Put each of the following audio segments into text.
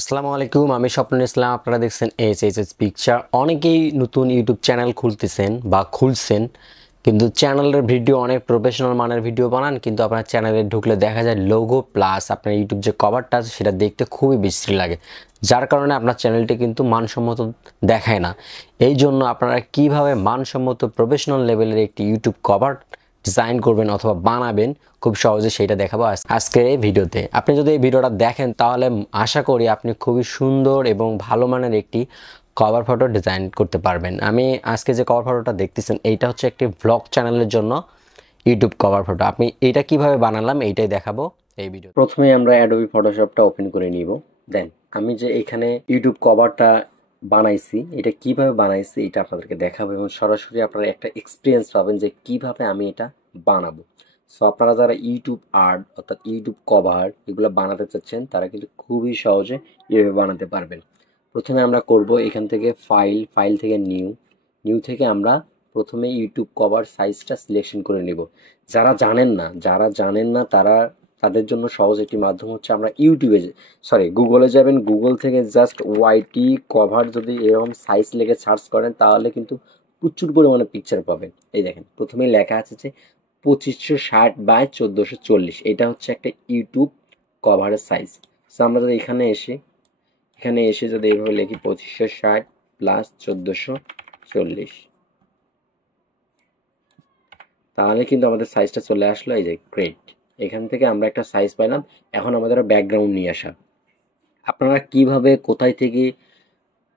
আসসালামু আলাইকুম, আমি স্বপ্নুল ইসলাম। আপনারা দেখছেন এইচএইচএস পিকচার। অনেকেই নতুন ইউটিউব চ্যানেল খুলতেছেন বা খুলছেন, কিন্তু চ্যানেলের ভিডিও অনেক প্রফেশনাল মানের ভিডিও বানান, কিন্তু আপনার চ্যানেলে ঢুকলে দেখা যায় লোগো প্লাস আপনার ইউটিউব যে কভারটা আছে সেটা দেখতে খুবই বিশ্রী লাগে, যার কারণে আপনার চ্যানেলটি কিন্তু মানসম্মত দেখায় না। এই জন্য আপনারা কিভাবে মানসম্মত প্রফেশনাল লেভেলের একটি ইউটিউব কভার ডিজাইন করবেন অথবা বানাবেন খুব সহজে সেটা দেখাবো আজকের এই ভিডিওতে। আপনি যদি এই ভিডিওটা দেখেন তাহলে আশা করি আপনি খুবই সুন্দর এবং ভালো মানের একটি কভার ফটো ডিজাইন করতে পারবেন। আমি আজকে যে কভার ফটোটা দেখতেছেন এইটা হচ্ছে একটি ব্লগ চ্যানেলের জন্য ইউটিউব কভার ফটো। আমি এইটা কিভাবে বানালাম এইটাই দেখাবো এই ভিডিও। প্রথমে আমরা অ্যাডোবি ফটোশপটা ওপেন করে নিব। দেন আমি যে এখানে ইউটিউব কভারটা বানাইছি এটা কিভাবে বানাইছি এটা আপনাদেরকে দেখাবো এবং সরাসরি আপনারা একটা এক্সপিরিয়েন্স পাবেন যে কিভাবে আমি এটা বানাবো। সো আপনারা যারা ইউটিউব আর্ট অর্থাৎ ইউটিউব কভার এগুলো বানাতে চাচ্ছেন তারা কিন্তু খুবই সহজে এভাবে বানাতে পারবেন। প্রথমে আমরা করব এখান থেকে ফাইল থেকে নিউ থেকে আমরা প্রথমে ইউটিউব কভার সাইজটা সিলেকশন করে নিব। যারা জানেন না তারা তাদের জন্য সহজ একটি মাধ্যম হচ্ছে আমরা গুগলে যাবেন। গুগল থেকে জাস্ট ওয়াইটি কভার যদি এরকম সাইজ লেগে সার্চ করেন তাহলে কিন্তু প্রচুর পরিমাণে পিকচার পাবেন। এই দেখেন প্রথমেই লেখা আছে যে 2560 বাই 1440, এটা হচ্ছে একটা ইউটিউব কভারের সাইজ। সো আমরা যদি এখানে এসে যদি এইভাবে লিখি 2560 + 1440, তাহলে কিন্তু আমাদের সাইজটা চলে আসলো। এই যে গ্রেট, এখান থেকে আমরা একটা সাইজ পাইলাম। এখন আমাদের ব্যাকগ্রাউন্ড নিয়ে আসা। আপনারা কিভাবে কোথায় থেকে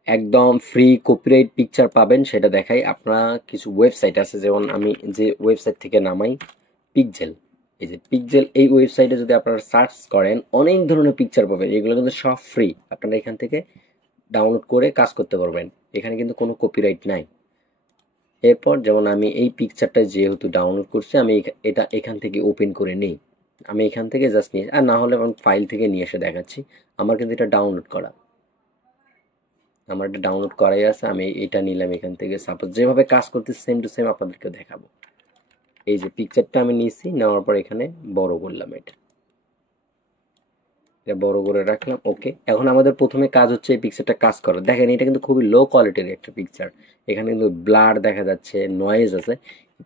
একদম ফ্রি কপিরাইট পিকচার পাবেন সেটা দেখাই। আপনারা কিছু ওয়েবসাইট আছে, যেমন আমি যে ওয়েবসাইট থেকে নামাই পিকজেল। এই যে পিকজেল, এই ওয়েবসাইটে যদি আপনারা সার্চ করেন অনেক ধরনের পিকচার পাবেন। এগুলো কিন্তু সব ফ্রি, আপনারা এখান থেকে ডাউনলোড করে কাজ করতে পারবেন। এখানে কিন্তু কোনো কপিরাইট নাই। এরপর যেমন আমি এই পিকচারটা যেহেতু ডাউনলোড করছি, আমি এটা এখান থেকে ওপেন করে নিই। আমি এখান থেকে জাস্ট নিয়ে, আর না হলে আমি ফাইল থেকে নিয়ে এসে দেখাচ্ছি। আমার কিন্তু এটা ডাউনলোড করাই আছে। আমি এটা নিলাম এখান থেকে। সাপোজ যেভাবে কাজ করতে সেম টু সেম আপনাদেরকে দেখাবো। এই যে পিকচারটা আমি নিয়েছি, নেওয়ার পর এখানে বড় করলাম। এটা বড় করে রাখলাম। ওকে, এখন আমাদের প্রথমে কাজ হচ্ছে এই পিকচারটা কাজ করা। দেখেন এটা কিন্তু খুবই লো কোয়ালিটির একটা পিকচার। এখানে কিন্তু ব্লার দেখা যাচ্ছে, নয়েজ আছে।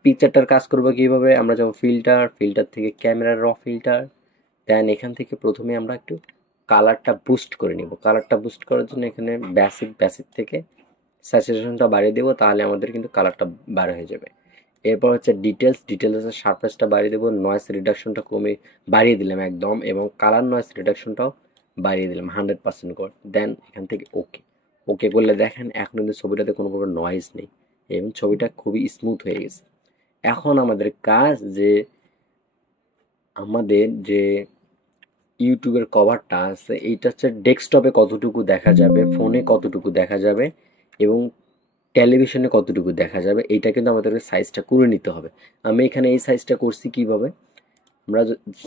পিকচারটার কাজ করবো কিভাবে, আমরা যাবো ফিল্টার থেকে ক্যামেরা র ফিল্টার। দেন এখান থেকে প্রথমে আমরা একটু কালারটা বুস্ট করে নিব। কালারটা বুস্ট করার জন্য এখানে বেসিক থেকে স্যাচুরেশনটা বাড়িয়ে দেবো, তাহলে আমাদের কিন্তু কালারটা বার হয়ে যাবে। এরপর হচ্ছে ডিটেলসের শার্পনেসটা বাড়িয়ে দেবো, নয়েজ রিডাকশনটা বাড়িয়ে দিলাম একদম, এবং কালার নয়েজ রিডাকশনটাও বাড়িয়ে দিলাম 100% করে। দেন এখান থেকে ওকে করলে দেখেন এখন কিন্তু ছবিটাতে কোনো প্রকার নয়েজ নেই এবং ছবিটা খুবই স্মুথ হয়ে গেছে। এখন আমাদের কাজ যে আমাদের যে ইউটিউবের কভারটা আছে এইটা হচ্ছে ডেস্কটপে কতটুকু দেখা যাবে, ফোনে কতটুকু দেখা যাবে এবং টেলিভিশনে কতটুকু দেখা যাবে, এইটা কিন্তু আমাদেরকে সাইজটা করে নিতে হবে। আমি এখানে এই সাইজটা করছি কিভাবে, আমরা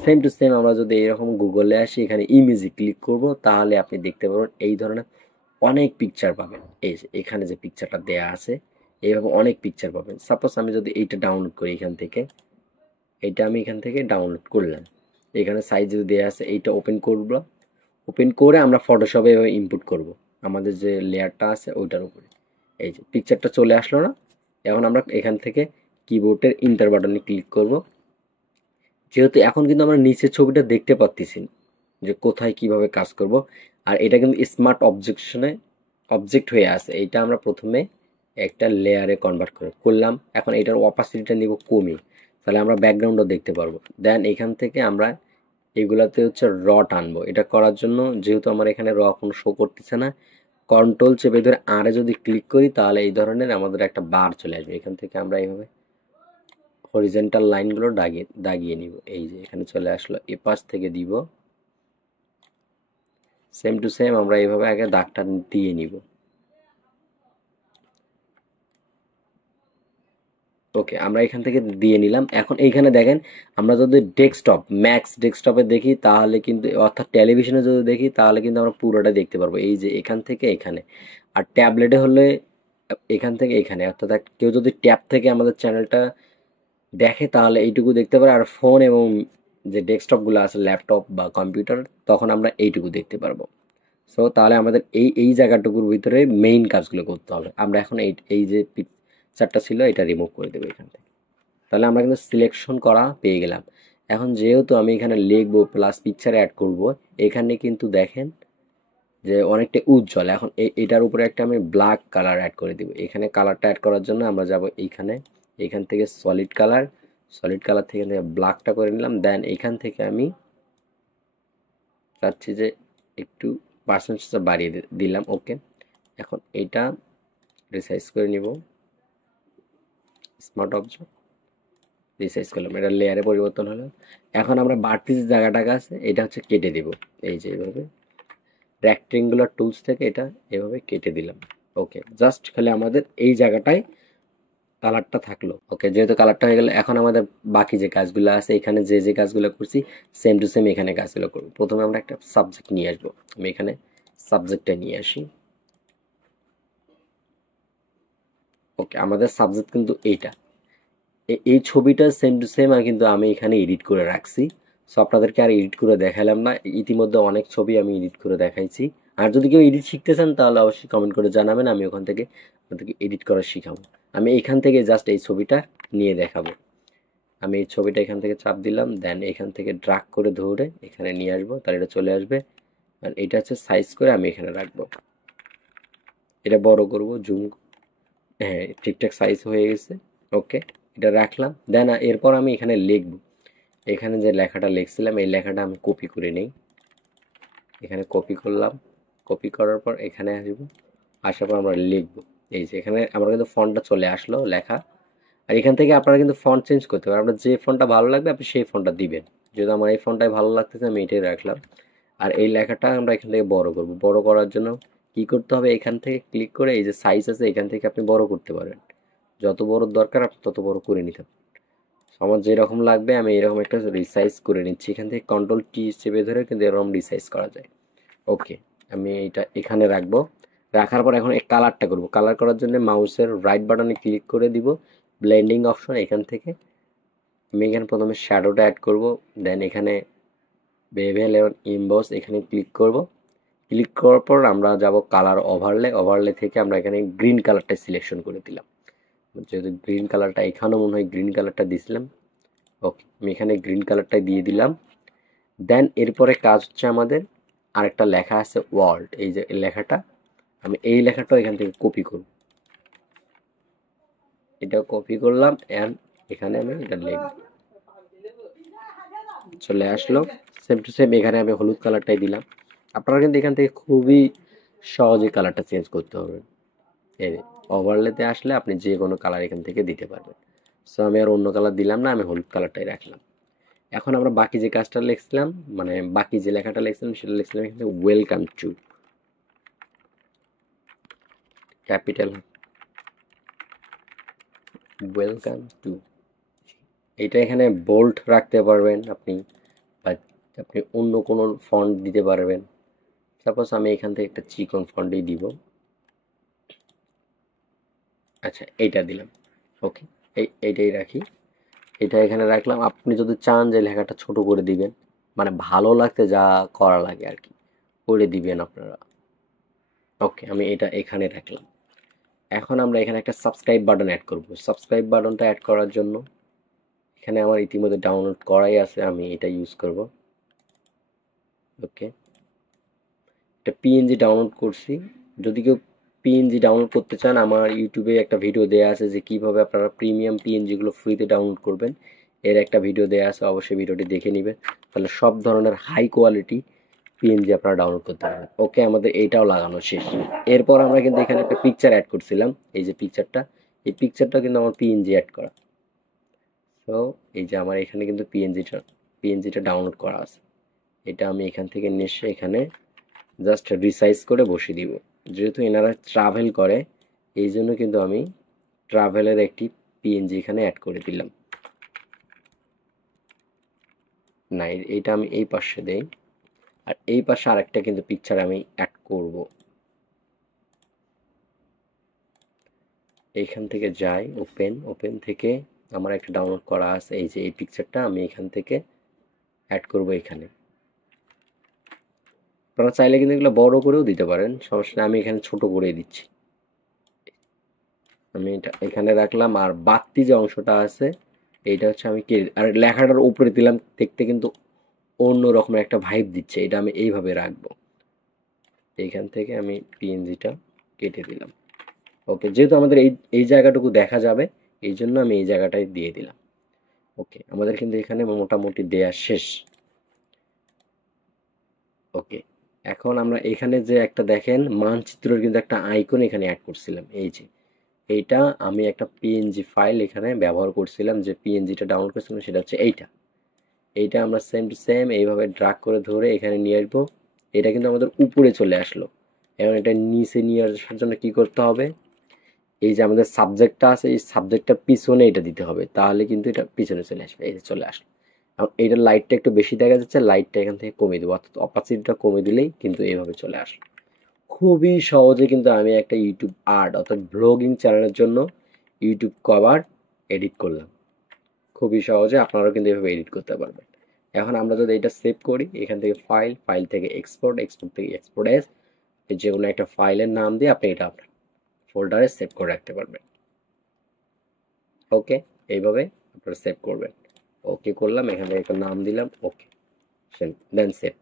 সেম টু সেম আমরা যদি এরকম গুগলে আসি, এখানে ইমেজে ক্লিক করব, তাহলে আপনি দেখতে পারবেন এই ধরনের অনেক পিকচার পাবেন। এই যে এখানে যে পিকচারটা দেয়া আছে এইভাবে অনেক পিকচার পাবেন। সাপোজ আমি যদি এইটা ডাউনলোড করি আমি এখান থেকে ডাউনলোড করলাম। এখানে সাইজ যদি দেয়া আছে এইটা ওপেন করব। ওপেন করে আমরা ফটোশপে এভাবে ইনপুট করব আমাদের যে লেয়ারটা আছে ওইটার উপরে। এই যে পিকচারটা চলে আসলো না। এখন আমরা এখান থেকে কিবোর্ডের ইন্টার বাটনে ক্লিক করব। যেহেতু এখন কিন্তু আমরা নিচের ছবিটা দেখতে পাচ্ছি যে কোথায় কিভাবে কাজ করব, আর এটা কিন্তু স্মার্ট অবজেক্ট হয়ে আছে। এইটা আমরা প্রথমে একটা লেয়ারে কনভার্ট করলাম। এখন এটার অপাসিটিটা নিব কমিয়ে, তাহলে আমরা ব্যাকগ্রাউন্ডও দেখতে পারবো। দেন এখান থেকে আমরা এগুলাতে হচ্ছে টানবো। এটা করার জন্য যেহেতু আমার এখানে কোনো শো করতেছে না, কন্ট্রোল চেপে ধরে আরে যদি ক্লিক করি তাহলে এই ধরনের আমাদের একটা বার চলে আসবে। এখান থেকে আমরা এইভাবে হরিজেন্টাল লাইনগুলো দাগিয়ে নিব। এই যে এখানে চলে আসলো, এ পাশ থেকে দিব সেম টু সেম আমরা এইভাবে আগে দাগটা দিয়ে নিব। ওকে, আমরা এখান থেকে দিয়ে নিলাম। এখন এইখানে দেখেন আমরা যদি ম্যাক্স ডেস্কটপে দেখি তাহলে কিন্তু, অর্থাৎ টেলিভিশনে যদি দেখি তাহলে কিন্তু আমরা পুরোটা দেখতে পারবো। এই যে এখান থেকে এখানে, আর ট্যাবলেটে হলে এখান থেকে এখানে। অর্থাৎ কেউ যদি ট্যাব থেকে আমাদের চ্যানেলটা দেখে তাহলে এইটুকু দেখতে পারে, আর ফোন এবং যে ডেস্কটপগুলো আছে ল্যাপটপ বা কম্পিউটার তখন আমরা এইটুকু দেখতে পারবো। সো তাহলে আমাদের এই জায়গাটুকুর ভিতরে মেইন কাজগুলো করতে হবে। আমরা এখন এই যে পিকচারটা ছিল এটা রিমুভ করে দেবো এখান থেকে। তাহলে আমরা কিন্তু সিলেকশন করা পেয়ে গেলাম। এখন যেহেতু আমি এখানে লিখবো প্লাস পিকচার অ্যাড করব, এখানে কিন্তু দেখেন যে অনেকটা উজ্জ্বল। এখন এটার উপরে একটা আমি ব্ল্যাক কালার অ্যাড করে দিব। এখানে কালারটা অ্যাড করার জন্য আমরা যাব এখান থেকে সলিড কালার থেকে ব্ল্যাকটা করে নিলাম। দেন এখান থেকে আমি চাচ্ছি যে একটু পার্সেন্টেজটা বাড়িয়ে দিলাম। ওকে, এখন এটা রিসাইজ করে নিব, স্মার্ট অবজেক্ট রিসাইজ করলাম, এটা লেয়ারে পরিবর্তন হলো। এখন আমরা বাড়তি যে জায়গাটা আছে এটা হচ্ছে কেটে দিব, এই যে এইভাবে রেক্টেঙ্গুলার টুলস থেকে এটা এভাবে কেটে দিলাম। ওকে, জাস্ট খালি আমাদের এই জায়গাটায় কালারটা থাকলো। ওকে, যেহেতু কালারটা হয়ে গেল, এখন আমাদের বাকি যে কাজগুলো আছে এখানে যে কাজগুলো করছি সেম টু সেম এখানে কাজগুলো করবো। প্রথমে আমরা একটা সাবজেক্ট নিয়ে আসবো, আমি এখানে সাবজেক্টটা নিয়ে আসি। ওকে, আমাদের সাবজেক্ট কিন্তু এইটা, এই ছবিটা সেম টু সেম কিন্তু আমি এখানে এডিট করে রাখছি। সো আপনাদেরকে আর এডিট করে দেখালাম না, ইতিমধ্যে অনেক ছবি আমি এডিট করে দেখাইছি। আর যদি কেউ এডিট শিখতে চান তাহলে অবশ্যই কমেন্ট করে জানাবেন, আমি ওখান থেকে আপনাদেরকে এডিট করা শিখাবো। আমি এখান থেকে জাস্ট এই ছবিটা নিয়ে দেখাবো। আমি এই ছবিটা এখান থেকে চাপ দিলাম, দেন এখান থেকে ড্রাগ করে ধরে এখানে নিয়ে আসবো, তাহলে এটা চলে আসবে। আর এটা হচ্ছে সাইজ করে আমি এখানে রাখবো, এটা বড় করব, জুম, হ্যাঁ ঠিকঠাক সাইজ হয়ে গেছে। ওকে, এটা রাখলাম। দেন এরপর আমি এখানে লিখব, এখানে যে লেখাটা লিখছিলাম এই লেখাটা আমি কপি করে নেই, এখানে কপি করলাম। কপি করার পর এখানে আসবো, আসার পর আমরা লিখব। এই যে এখানে আমার কিন্তু ফন্টটা চলে আসলো লেখা। আর এখান থেকে আপনারা কিন্তু ফন্ট চেঞ্জ করতে পারেন, আপনার যে ফন্টটা ভালো লাগবে আপনি সেই ফন্টটা দিবেন। যেহেতু আমার এই ফন্টটাই ভালো লাগতেছে আমি এটাই রাখলাম। আর এই লেখাটা আমরা এখান থেকে বড় করব। বড় করার জন্য কি করতে হবে, এখান থেকে ক্লিক করে এই যে সাইজ আছে এখান থেকে আপনি বড় করতে পারেন, যত বড় দরকার আপনি তত বড় করে নিতে পারেন। আমার যেরকম লাগবে আমি এরকম একটা রিসাইজ করে নিচ্ছি, এখান থেকে কন্ট্রোল টি চেপে ধরে কিন্তু এরকম রিসাইজ করা যায়। ওকে, আমি এটা এখানে রাখবো। রাখার পর এখন এই কালারটা করব। কালার করার জন্য মাউসের রাইট বাটনে ক্লিক করে দিব, ব্লেন্ডিং অপশন এখান থেকে আমি এখানে প্রথমে শ্যাডোটা অ্যাড করব। দেন এখানে বেভেল এবং ইমবস এখানে ক্লিক করব। ক্লিক করার পর আমরা যাব কালার ওভারলে থেকে আমরা এখানে গ্রিন কালারটা সিলেকশন করে দিলাম। যেহেতু গ্রিন কালারটা এখানেও মনে হয় গ্রিন কালারটা দিয়েছিলাম। ওকে, আমি এখানে গ্রিন কালারটাই দিয়ে দিলাম। দেন এরপরে কাজ হচ্ছে আমাদের আরেকটা লেখা আছে ওয়ার্ল্ড, এই যে লেখাটা আমি এই লেখাটাও এখান থেকে কপি করব। এটা কপি করলাম অ্যান্ড এখানে আমি এটা লিখব, চলে আসলো। সেম টু সেম এখানে আমি হলুদ কালারটাই দিলাম। আপনারা কিন্তু এখান থেকে খুবই সহজে কালারটা চেঞ্জ করতে পারবেন। এই ওভারলেতে আসলে আপনি যে কোনো কালার এখান থেকে দিতে পারবেন। সো আমি আর অন্য কালার দিলাম না, আমি হলুদ কালারটাই রাখলাম। এখন আমরা বাকি যে কাজটা লিখছিলাম, মানে বাকি যে লেখাটা লিখছিলাম সেটা লিখছিলাম এখানে welcome to, capital welcome to. এটা এখানে বোল্ড রাখতে পারবেন আপনি, বা আপনি অন্য কোনো ফন্ট দিতে পারবেন। সাপোজ আমি এখান থেকে একটা চিকন ফন্টই দিব। আচ্ছা, এইটা দিলাম। ওকে, এইটাই রাখি, এটা এখানে রাখলাম। আপনি যদি চান যে লেখাটা ছোট করে দিবেন, মানে ভালো লাগতে যা করা লাগে আর কি করে দিবেন আপনারা। ওকে, আমি এটা এখানে রাখলাম। এখন আমরা এখানে একটা সাবস্ক্রাইব বাটন অ্যাড করব। সাবস্ক্রাইব বাটনটা অ্যাড করার জন্য এখানে আমার ইতিমধ্যে ডাউনলোড করাই আছে, আমি এটা ইউজ করব। ওকে, একটা পিএনজি ডাউনলোড করছি। যদি কেউ পিএনজি ডাউনলোড করতে চান আমার ইউটিউবে একটা ভিডিও দেওয়া আছে যে কিভাবে আপনারা প্রিমিয়াম পিএনজিগুলো ফ্রিতে ডাউনলোড করবেন, এর একটা ভিডিও দেওয়া আছে, অবশ্যই ভিডিওটি দেখে নেবেন। তাহলে সব ধরনের হাই কোয়ালিটি পিএনজি আপনারা ডাউনলোড করতে পারবেন। ওকে, আমাদের এইটাও লাগানো শেষ। এরপর আমরা কিন্তু এখানে একটা পিকচার অ্যাড করছিলাম, এই যে পিকচারটা, এই পিকচারটা কিন্তু আমার পিএনজি অ্যাড করা। তো এই যে আমার এখানে কিন্তু পিএনজিটা ডাউনলোড করা আছে। এটা আমি এখান থেকে নিয়ে এখানে জাস্ট রিসাইজ করে বসিয়ে দিব। যেহেতু এনারা ট্রাভেল করে এই জন্য কিন্তু আমি ট্রাভেলের একটি পিএনজি এখানে অ্যাড করে দিলাম। না, এইটা আমি এই পাশে দেই, আর এই পাশে আরেকটা কিন্তু পিকচার আমি অ্যাড করব। এইখান থেকে যাই, ওপেন থেকে আমার একটা ডাউনলোড করা আছে, এই যে এই পিকচারটা আমি এখান থেকে অ্যাড করব এখানে। আপনারা চাইলে কিন্তু এগুলো বড় করেও দিতে পারেন, সমস্যা নেই। আমি এখানে ছোট করে দিচ্ছি। আমি এটা এখানে রাখলাম, আর বাড়তি যে অংশটা আছে এইটা হচ্ছে আমি আর লেখাটার উপরে দিলাম, দেখতে কিন্তু অন্য রকমের একটা ভাইব দিচ্ছে। এটা আমি এইভাবে রাখবো। এইখান থেকে আমি পিএনজিটা কেটে দিলাম। ওকে, যেহেতু আমাদের এই এই জায়গাটুকু দেখা যাবে, এই জন্য আমি এই জায়গাটায় দিয়ে দিলাম। ওকে, আমাদের কিন্তু এখানে মোটামুটি দেয়া শেষ। ওকে, এখন আমরা এখানে যে একটা দেখেন মানচিত্রের কিন্তু একটা আইকন এখানে অ্যাড করছিলাম, এই যে এইটা আমি একটা পিএনজি ফাইল এখানে ব্যবহার করছিলাম, যে পিএনজিটা ডাউনলোড করছিলাম সেটা হচ্ছে এইটা আমরা সেম টু সেম এইভাবে ড্রাগ করে ধরে এখানে নিয়ে আসবো। এটা কিন্তু আমাদের উপরে চলে আসলো। এখন এটা নিচে নিয়ে আসার জন্য কি করতে হবে, এই যে আমাদের সাবজেক্টটা আছে এই সাবজেক্টটার পিছনে এটা দিতে হবে, তাহলে কিন্তু এটা পিছনে চলে আসবে। এই যে চলে আসলো। এখন এইটার লাইটটা একটু বেশি দেখা যাচ্ছে, লাইটটা এখান থেকে কমিয়ে দেবো, অর্থাৎ অপাসিটিটা কমিয়ে দিলেই কিন্তু এইভাবে চলে আসলো। খুবই সহজে কিন্তু আমি একটা ইউটিউব আর্ট অর্থাৎ ব্লগিং চ্যানেলের জন্য ইউটিউব কভার এডিট করলাম। খুবই সহজে আপনারাও কিন্তু এভাবে এডিট করতে পারবেন। এখন আমরা যদি এটা সেভ করি, এখান থেকে ফাইল থেকে এক্সপোর্ট থেকে এক্সপোর্ট এস, যে কোনো একটা ফাইলের নাম দিয়ে আপনি এটা আপনার ফোল্ডারে সেভ করে রাখতে পারবেন। ওকে, এইভাবে আপনারা সেভ করবেন। ওকে করলাম, এখান থেকে একটা নাম দিলাম, ওকে দেন সেভ।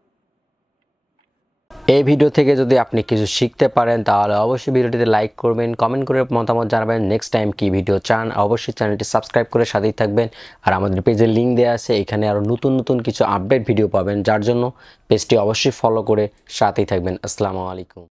এই ভিডিও থেকে যদি আপনি কিছু শিখতে পারেন তাহলে অবশ্যই ভিডিওটিতে লাইক করবেন, কমেন্ট করে মতামত জানাবেন। নেক্সট টাইম কি ভিডিও চান অবশ্যই চ্যানেলটি সাবস্ক্রাইব করে সাথেই থাকবেন। আর আমাদের পেজের লিঙ্ক দেওয়া আছে, এখানে আরও নতুন কিছু আপডেট ভিডিও পাবেন, যার জন্য পেজটি অবশ্যই ফলো করে সাথেই থাকবেন। আসসালামু আলাইকুম।